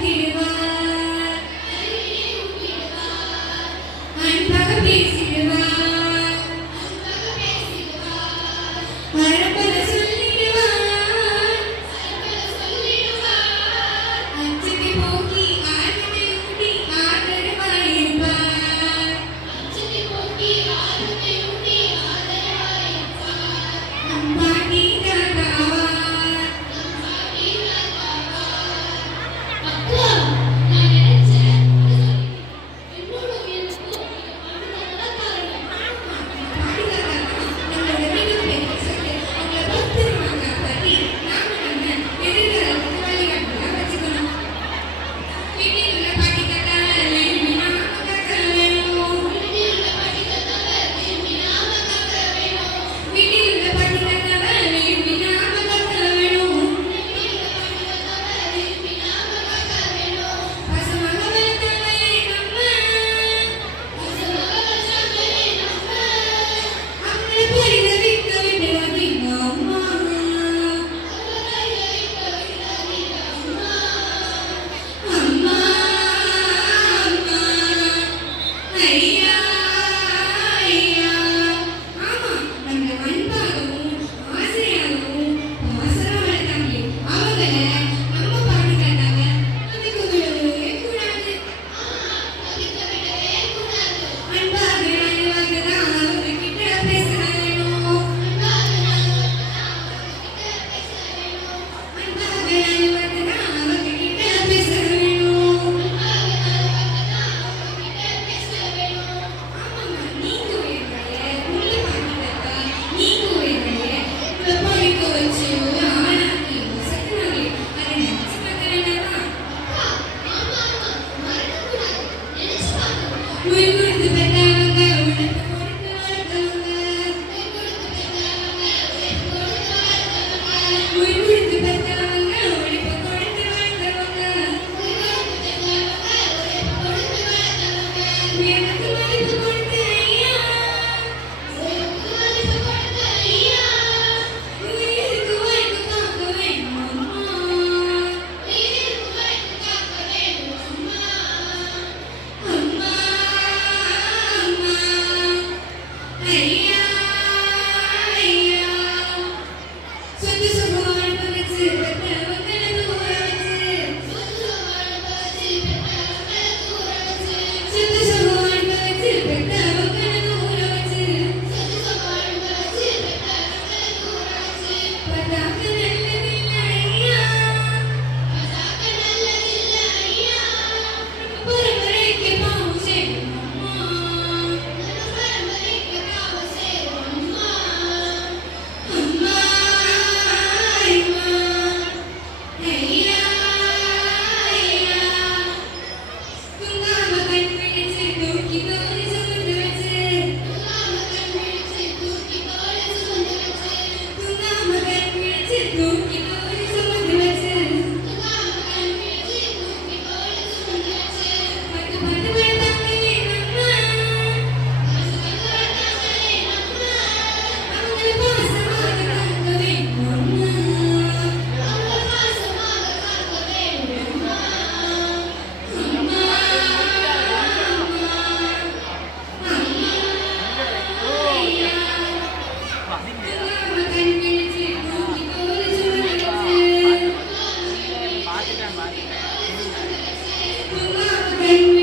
give you உயிர் Thank you.